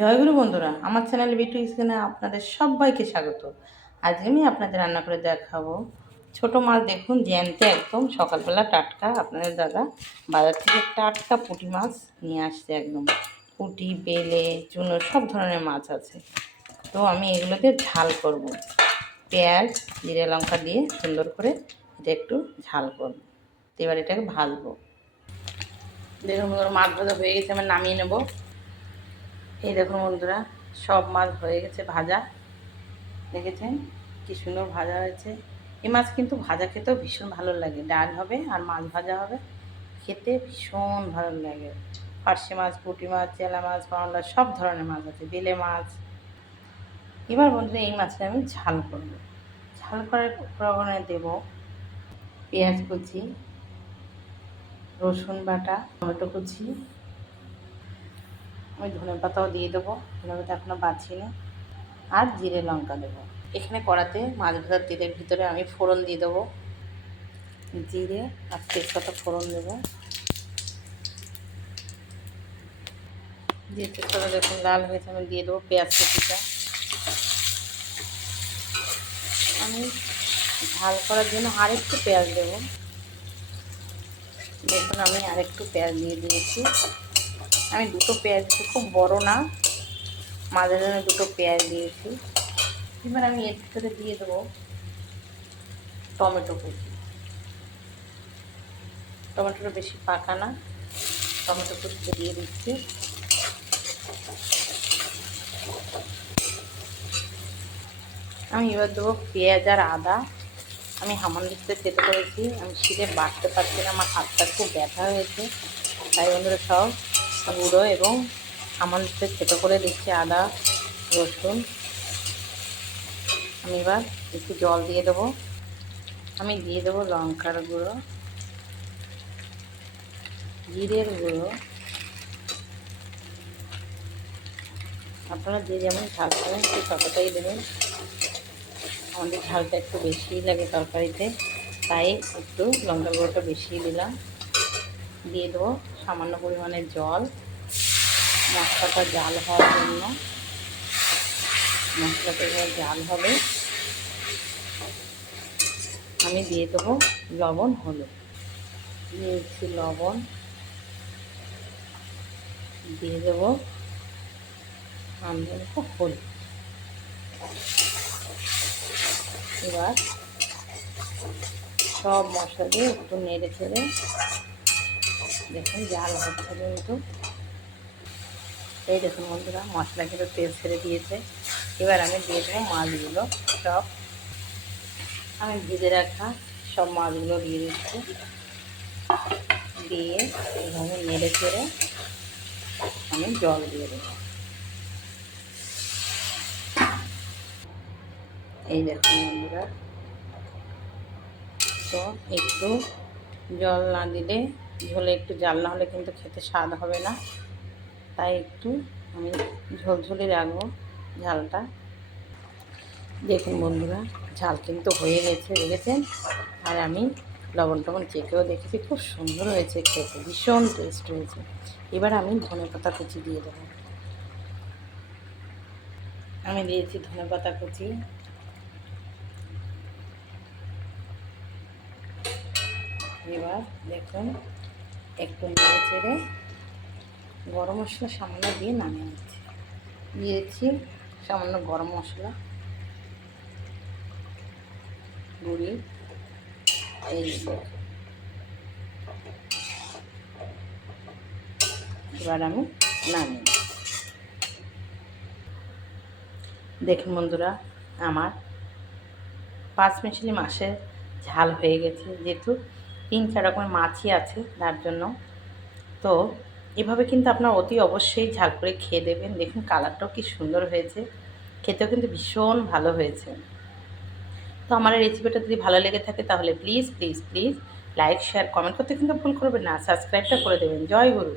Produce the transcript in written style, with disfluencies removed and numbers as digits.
জয়গুরু বন্ধুরা, আমার channel B2 কিচেনে আপনাদের সবাইকে স্বাগত। আজ আমি আপনাদের রান্না করে দেখাবো ছোট মাছ। দেখুন, জ্যান্ত একদম সকালবেলা টাটকা আপনাদের দাদা বাজার থেকে টাটকা পুঁটি মাছ নিয়ে আসছে। একদম পুঁটি, বেলে, চুনো সব ধরনের মাছ আছে। তো আমি এগুলোকে ঝাল করব। পেঁয়াজ, জিরে, লঙ্কা দিয়ে সুন্দর করে এটা একটু ঝাল করব। এবার এটাকে ভাজবো। দেখুন মাছ ভাজা হয়ে গেছে, আমি নামিয়ে নেব। এই দেখুন বন্ধুরা, সব মাছ হয়ে গেছে ভাজা। দেখেছেন কি সুন্দর ভাজা হয়েছে। এই মাছ কিন্তু ভাজা খেতেও ভীষণ ভালো লাগে। ডাল হবে আর মাছ ভাজা হবে, খেতে ভীষণ ভালো লাগে। পার্শে মাছ, পুঁটি মাছ, চেলা মাছ, বাংলা সব ধরনের মাছ আছে, বেলে মাছ। এবার বন্ধুরা এই মাছটা আমি ঝাল করব। ঝাল করার প্রয়োজনে দেব পেঁয়াজ কুচি, রসুন বাটা, টমেটো কুচি, আমি ধনে পাতাও দিয়ে দেবো, ধনে পাতা এখনও বাছিনি, আর জিরে লঙ্কা দেবো। এখানে কড়াতে মাছ ভাজার তেলের ভিতরে আমি ফোড়ন দিয়ে দেবো, জিরে আর তেজপাতা ফোড়ন দেবো। যে তেজপাতা দেখুন লাল হয়েছে, আমি দিয়ে দেবো পেঁয়াজ কুচিটা। আমি ঝাল করার জন্য আরেকটু পেঁয়াজ দেবো। দেখুন আমি আরেকটু পেঁয়াজ দিয়ে দিয়েছি। আমি দুটো পেঁয়াজ দিয়েছি, খুব বড় না, মাঝে জন্য দুটো পেঁয়াজ দিয়েছি। এবার আমি এর ভিতরে দিয়ে দেবো টমেটো কুচি। টমেটোটা বেশি পাকা না, টমেটো কুচি দিয়ে দিচ্ছি। আমি এবার দেবো পেঁয়াজ আর আদা। আমি হামানদিস্তে থেতো করেছি, আমি শিলে বাটতে পারছি না, আমার হাতটা খুব ব্যথা হয়েছে, তাই বন্ধুরা সব গুঁড়ো এবং হামানদিস্তে থেতো করে দিচ্ছি আদা রসুন। আমি এবার একটু জল দিয়ে দেবো। আমি দিয়ে দেবো লঙ্কার গুঁড়ো, জিরের গুঁড়ো। আপনারা যে যেমন ঝাল খাবেন সেই ততটাই দেবেন। আমাদের ঝালটা একটু বেশিই লাগে তরকারিতে, তাই একটু লঙ্কার গুঁড়োটা বেশিই দিলাম। দিয়ে দেবো সামান্য পরিমাণে জল, মশলাটা জাল হওয়ার জন্য। মশলাটা এবার জাল হবে, আমি দিয়ে দেবো লবণ, হলুদ দিয়েছি, লবণ দিয়ে দেবো, আমি দেবো হলুদ। এবার সব মশলা দিয়ে একটু নেড়ে ছেড়ে দেখুন জাল হচ্ছে কিন্তু। এই দেখুন বন্ধুরা, মশলা কিন্তু তেল ছেড়ে দিয়েছে। এবার আমি দিয়ে দেবো মাছগুলো সব। আমি ভেজে রাখা সব মাছগুলো দিয়ে দিচ্ছি, দিয়ে এইভাবে নেড়ে চেড়ে আমি জল দিয়ে দেবো। এই দেখুন বন্ধুরা, তো একটু জল না দিলে, ঝোলে একটু জাল না হলে কিন্তু খেতে স্বাদ হবে না, তাই একটু আমি ঝোলঝোলে রাখবো ঝালটা। দেখুন বন্ধুরা, ঝাল কিন্তু হয়ে গেছে, দেখেছেন। আর আমি লবণ টবণ চেখেও দেখেছি, খুব সুন্দর হয়েছে খেতে, ভীষণ টেস্ট হয়েছে। এবার আমি ধনেপাতা কুচি দিয়ে দেবো। আমি দিয়েছি ধনেপাতা কুচি। এবার দেখুন একটু নেড়ে চেড়ে গরম মশলা সামান্য দিয়ে নামিয়ে নিচ্ছি। দিয়েছি সামান্য গরম মশলা গুঁড়ি। এই এবার আমি নামিয়ে দেখুন বন্ধুরা, আমার 5 মিশালি মাছের ঝাল হয়ে গেছে। যেহেতু 3-4 রকমের মাছই আছে তার জন্য, তো এভাবে কিন্তু আপনার অতি অবশ্যই ঝাল করে খেয়ে দেবেন। দেখুন কালারটাও কি সুন্দর হয়েছে, খেতেও কিন্তু ভীষণ ভালো হয়েছে। তো আমার এই রেসিপিটা যদি ভালো লেগে থাকে তাহলে please please please like share comment করতে কিন্তু ভুল করবেন না, সাবস্ক্রাইবটা করে দেবেন। জয় গুরু।